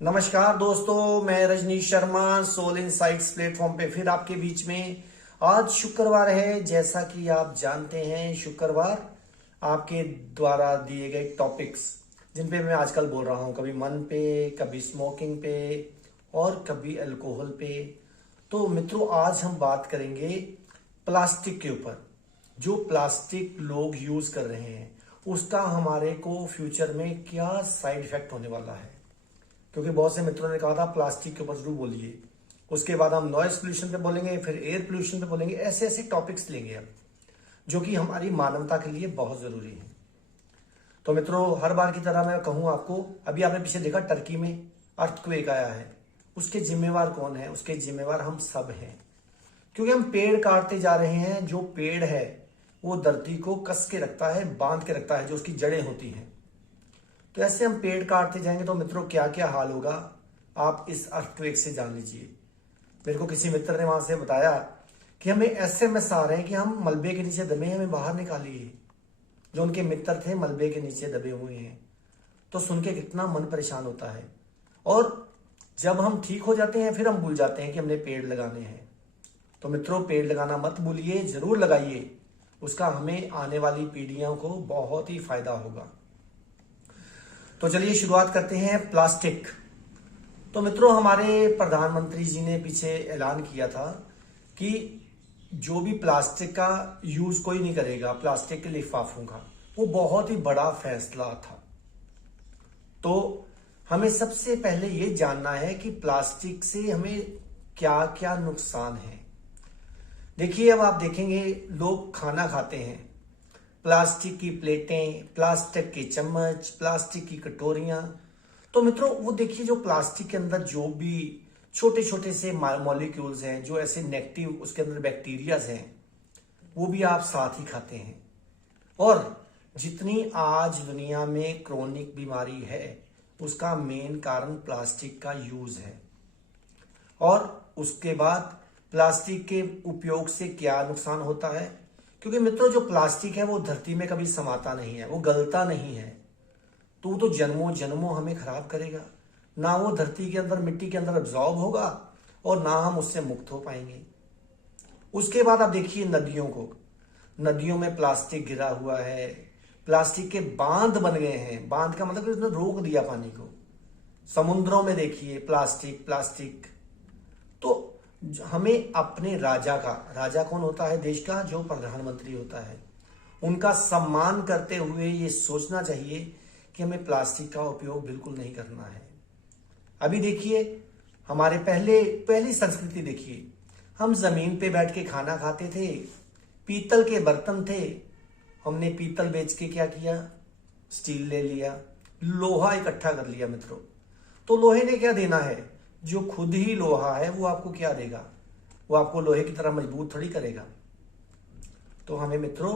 नमस्कार दोस्तों, मैं Rajneesh Sharma Soul Insights platform पे फिर आपके बीच में। आज शुक्रवार है, जैसा कि आप जानते हैं शुक्रवार आपके द्वारा दिए गए टॉपिक्स जिन पे मैं आजकल बोल रहा हूँ, कभी मन पे, कभी स्मोकिंग पे और कभी अल्कोहल पे। तो मित्रों, आज हम बात करेंगे प्लास्टिक के ऊपर। जो प्लास्टिक लोग यूज कर रहे हैं उसका हमारे को फ्यूचर में क्या साइड इफेक्ट होने वाला है, क्योंकि बहुत से मित्रों ने कहा था प्लास्टिक के ऊपर जरूर बोलिए। उसके बाद हम नॉइस पोल्यूशन पे बोलेंगे, फिर एयर पोल्यूशन पे बोलेंगे। ऐसे ऐसे टॉपिक्स लेंगे अब, जो कि हमारी मानवता के लिए बहुत जरूरी है। तो मित्रों, हर बार की तरह मैं कहूं आपको, अभी आपने पीछे देखा टर्की में अर्थक्वेक आया है। उसके जिम्मेवार कौन है? उसके जिम्मेवार हम सब हैं, क्योंकि हम पेड़ काटते जा रहे हैं। जो पेड़ है वो धरती को कस के रखता है, बांध के रखता है, जो उसकी जड़ें होती हैं। तो ऐसे हम पेड़ काटते जाएंगे तो मित्रों क्या क्या हाल होगा, आप इस अर्थक्वेक से जान लीजिए। मेरे को किसी मित्र ने वहां से बताया कि हमें एसएमएस आ रहे हैं कि हम मलबे के नीचे दबे हैं, हमें बाहर निकालिए। जो उनके मित्र थे मलबे के नीचे दबे हुए हैं। तो सुन के कितना मन परेशान होता है। और जब हम ठीक हो जाते हैं फिर हम भूल जाते हैं कि हमने पेड़ लगाने हैं। तो मित्रों, पेड़ लगाना मत भूलिए, जरूर लगाइए। उसका हमें आने वाली पीढ़ियों को बहुत ही फायदा होगा। तो चलिए शुरुआत करते हैं। प्लास्टिक। तो मित्रों, हमारे प्रधानमंत्री जी ने पीछे ऐलान किया था कि जो भी प्लास्टिक का यूज कोई नहीं करेगा, प्लास्टिक के लिफाफों का। वो बहुत ही बड़ा फैसला था। तो हमें सबसे पहले ये जानना है कि प्लास्टिक से हमें क्या क्या नुकसान है। देखिए, अब आप देखेंगे लोग खाना खाते हैं, प्लास्टिक की प्लेटें, प्लास्टिक के चम्मच, प्लास्टिक की कटोरियां। तो मित्रों, वो देखिए जो प्लास्टिक के अंदर जो भी छोटे छोटे से मॉलिक्यूल्स हैं, जो ऐसे नेगेटिव उसके अंदर बैक्टीरियाज हैं, वो भी आप साथ ही खाते हैं। और जितनी आज दुनिया में क्रोनिक बीमारी है उसका मेन कारण प्लास्टिक का यूज है। और उसके बाद प्लास्टिक के उपयोग से क्या नुकसान होता है, क्योंकि मित्रों जो प्लास्टिक है वो धरती में कभी समाता नहीं है, वो गलता नहीं है। तो वो तो जन्मों जन्मों हमें खराब करेगा। ना वो धरती के अंदर, मिट्टी के अंदर अब्जॉर्ब होगा और ना हम उससे मुक्त हो पाएंगे। उसके बाद आप देखिए नदियों को। नदियों में प्लास्टिक गिरा हुआ है, प्लास्टिक के बांध बन गए हैं। बांध का मतलब उसने रोक दिया पानी को। समुद्रों में देखिए प्लास्टिक प्लास्टिक। तो हमें अपने राजा कौन होता है देश का? जो प्रधानमंत्री होता है, उनका सम्मान करते हुए ये सोचना चाहिए कि हमें प्लास्टिक का उपयोग बिल्कुल नहीं करना है। अभी देखिए, हमारे पहली संस्कृति देखिए, हम जमीन पे बैठ के खाना खाते थे, पीतल के बर्तन थे। हमने पीतल बेच के क्या किया? स्टील ले लिया, लोहा इकट्ठा कर लिया मित्रों। तो लोहे ने क्या देना है? जो खुद ही लोहा है वो आपको क्या देगा? वो आपको लोहे की तरह मजबूत थोड़ी करेगा। तो हमें मित्रों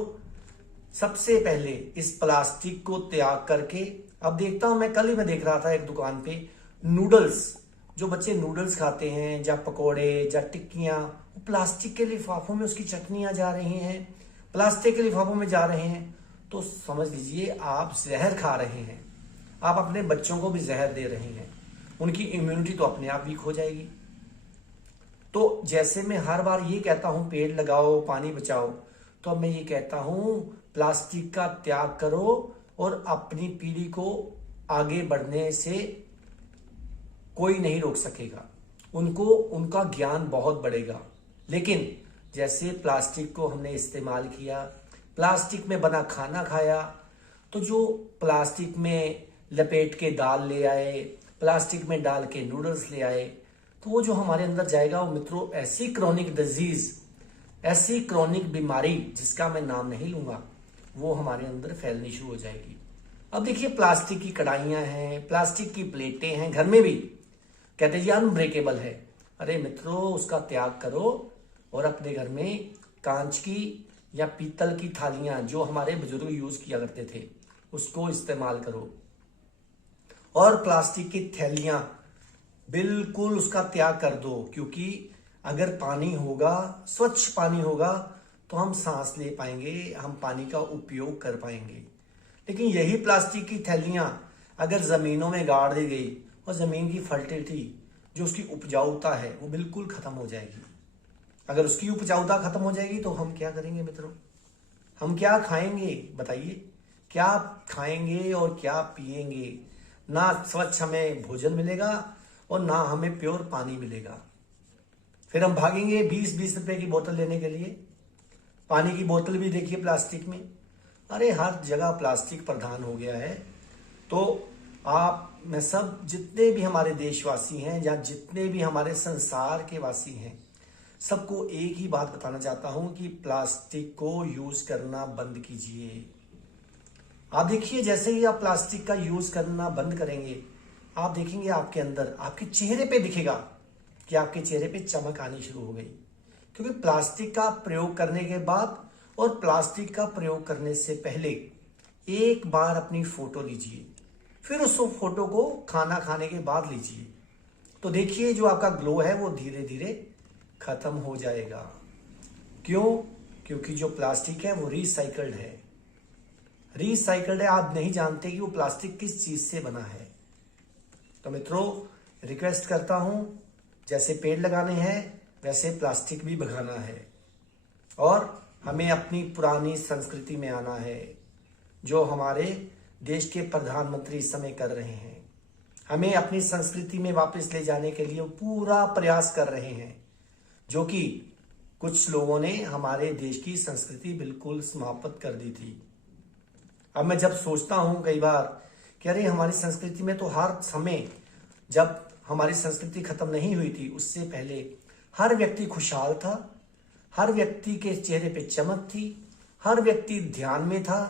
सबसे पहले इस प्लास्टिक को त्याग करके, अब देखता हूं मैं, कल ही मैं देख रहा था एक दुकान पे नूडल्स, जो बच्चे नूडल्स खाते हैं, या पकोड़े या टिक्कियां, वो प्लास्टिक के लिफाफों में उसकी चटनियां जा रही हैं, प्लास्टिक के लिफाफों में जा रहे हैं। तो समझ लीजिए आप जहर खा रहे हैं, आप अपने बच्चों को भी जहर दे रहे हैं। उनकी इम्यूनिटी तो अपने आप वीक हो जाएगी। तो जैसे मैं हर बार ये कहता हूं पेड़ लगाओ, पानी बचाओ, तो अब मैं ये कहता हूं प्लास्टिक का त्याग करो और अपनी पीढ़ी को आगे बढ़ने से कोई नहीं रोक सकेगा। उनको उनका ज्ञान बहुत बढ़ेगा। लेकिन जैसे प्लास्टिक को हमने इस्तेमाल किया, प्लास्टिक में बना खाना खाया, तो जो प्लास्टिक में लपेट के दाल ले आए, प्लास्टिक में डाल के नूडल्स ले आए, तो वो जो हमारे अंदर जाएगा वो मित्रों ऐसी क्रोनिक डिजीज, ऐसी क्रोनिक बीमारी जिसका मैं नाम नहीं लूंगा, वो हमारे अंदर फैलनी शुरू हो जाएगी। अब देखिए प्लास्टिक की कढ़ाइयां हैं, प्लास्टिक की प्लेटें हैं, घर में भी कहते हैं अनब्रेकेबल है। अरे मित्रों, उसका त्याग करो और अपने घर में कांच की या पीतल की थालियां, जो हमारे बुजुर्ग यूज किया करते थे, उसको इस्तेमाल करो। और प्लास्टिक की थैलियां बिल्कुल उसका त्याग कर दो, क्योंकि अगर पानी होगा, स्वच्छ पानी होगा, तो हम सांस ले पाएंगे, हम पानी का उपयोग कर पाएंगे। लेकिन यही प्लास्टिक की थैलियां अगर जमीनों में गाड़ दी गई, और जमीन की फर्टिलिटी, जो उसकी उपजाऊता है, वो बिल्कुल खत्म हो जाएगी। अगर उसकी उपजाऊता खत्म हो जाएगी तो हम क्या करेंगे मित्रों? हम क्या खाएंगे बताइए? क्या खाएंगे और क्या पिएंगे? ना स्वच्छ हमें भोजन मिलेगा और ना हमें प्योर पानी मिलेगा। फिर हम भागेंगे 20-20 रुपए की बोतल लेने के लिए। पानी की बोतल भी देखिए प्लास्टिक में। अरे हर जगह प्लास्टिक प्रधान हो गया है। तो आप मैं सब जितने भी हमारे देशवासी हैं या जितने भी हमारे संसार के वासी हैं, सबको एक ही बात बताना चाहता हूं कि प्लास्टिक को यूज करना बंद कीजिए। आप देखिए, जैसे ही आप प्लास्टिक का यूज करना बंद करेंगे, आप देखेंगे आपके अंदर, आपके चेहरे पे दिखेगा कि आपके चेहरे पे चमक आनी शुरू हो गई। क्योंकि प्लास्टिक का प्रयोग करने के बाद और प्लास्टिक का प्रयोग करने से पहले एक बार अपनी फोटो लीजिए, फिर उस फोटो को खाना खाने के बाद लीजिए, तो देखिए जो आपका ग्लो है वो धीरे धीरे खत्म हो जाएगा। क्यों? क्योंकि जो प्लास्टिक है वो रिसाइकल्ड है। रिसाइकल्ड है, आप नहीं जानते कि वो प्लास्टिक किस चीज से बना है। तो मित्रों, रिक्वेस्ट करता हूं, जैसे पेड़ लगाने हैं वैसे प्लास्टिक भी भगाना है और हमें अपनी पुरानी संस्कृति में आना है, जो हमारे देश के प्रधानमंत्री इस समय कर रहे हैं। हमें अपनी संस्कृति में वापस ले जाने के लिए पूरा प्रयास कर रहे हैं, जो कि कुछ लोगों ने हमारे देश की संस्कृति बिल्कुल समाप्त कर दी थी। अब मैं जब सोचता हूं कई बार कि अरे हमारी संस्कृति में तो हर समय, जब हमारी संस्कृति खत्म नहीं हुई थी उससे पहले हर व्यक्ति खुशहाल था, हर व्यक्ति के चेहरे पे चमक थी, हर व्यक्ति ध्यान में था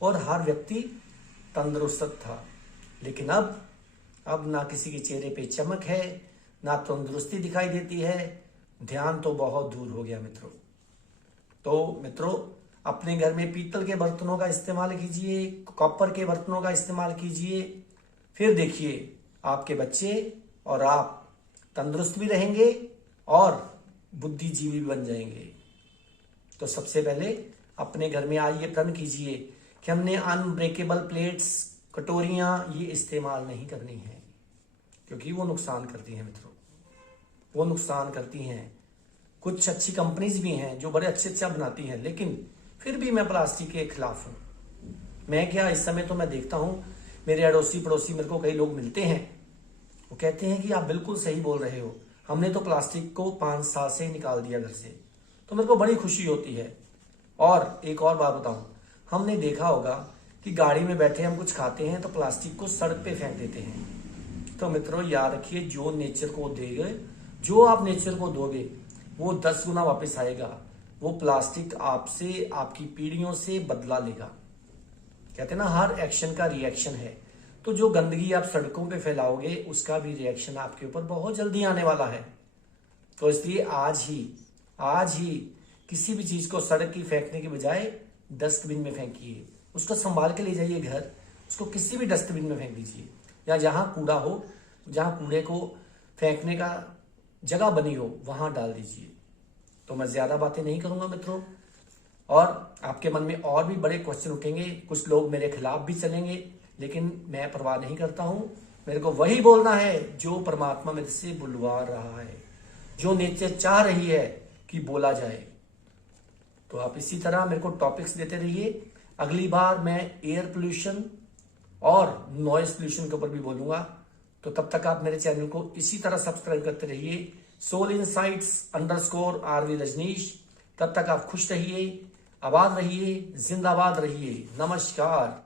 और हर व्यक्ति तंदुरुस्त था। लेकिन अब ना किसी के चेहरे पे चमक है, ना तंदुरुस्ती दिखाई देती है, ध्यान तो बहुत दूर हो गया मित्रों। तो मित्रों, अपने घर में पीतल के बर्तनों का इस्तेमाल कीजिए, कॉपर के बर्तनों का इस्तेमाल कीजिए, फिर देखिए आपके बच्चे और आप तंदुरुस्त भी रहेंगे और बुद्धिजीवी भी बन जाएंगे। तो सबसे पहले अपने घर में आइए प्रण कीजिए कि हमने अनब्रेकेबल प्लेट्स, कटोरियां ये इस्तेमाल नहीं करनी है, क्योंकि वो नुकसान करती हैं मित्रों, वो नुकसान करती हैं। कुछ अच्छी कंपनीज भी हैं जो बड़े अच्छे अच्छा बनाती हैं, लेकिन फिर भी मैं प्लास्टिक के खिलाफ हूं। मैं क्या, इस समय तो मैं देखता हूं मेरे अड़ोसी पड़ोसी मेरे को कई लोग मिलते हैं, वो कहते हैं कि आप बिल्कुल सही बोल रहे हो, हमने तो प्लास्टिक को 5 साल से निकाल दिया घर से। तो मेरे को बड़ी खुशी होती है। और एक और बात बताऊं, हमने देखा होगा कि गाड़ी में बैठे हम कुछ खाते हैं तो प्लास्टिक को सड़क पे फेंक देते हैं। तो मित्रों याद रखिए, जो नेचर को देंगे, जो आप नेचर को दोगे वो 10 गुना वापस आएगा। वो प्लास्टिक आपसे, आपकी पीढ़ियों से बदला लेगा। कहते हैं ना, हर एक्शन का रिएक्शन है। तो जो गंदगी आप सड़कों पे फैलाओगे उसका भी रिएक्शन आपके ऊपर बहुत जल्दी आने वाला है। तो इसलिए आज ही किसी भी चीज को सड़क की फेंकने के बजाय डस्टबिन में फेंकिए। उसको संभाल के ले जाइए घर, उसको किसी भी डस्टबिन में फेंक दीजिए, या जहां कूड़ा हो, जहां कूड़े को फेंकने का जगह बनी हो वहां डाल दीजिए। तो मैं ज्यादा बातें नहीं करूंगा मित्रों, और आपके मन में और भी बड़े क्वेश्चन उठेंगे, कुछ लोग मेरे खिलाफ भी चलेंगे, लेकिन मैं परवाह नहीं करता हूं। मेरे को वही बोलना है जो परमात्मा मेरे से बुलवा रहा है, जो नेचर चाह रही है कि बोला जाए। तो आप इसी तरह मेरे को टॉपिक्स देते रहिए। अगली बार मैं एयर पोल्यूशन और नॉइज पोल्यूशन के ऊपर भी बोलूंगा। तो तब तक आप मेरे चैनल को इसी तरह सब्सक्राइब करते रहिए, सोल इनसाइट्स_RV रजनीश। तब तक आप खुश रहिए, आबाद रहिए, जिंदाबाद रहिए। नमस्कार।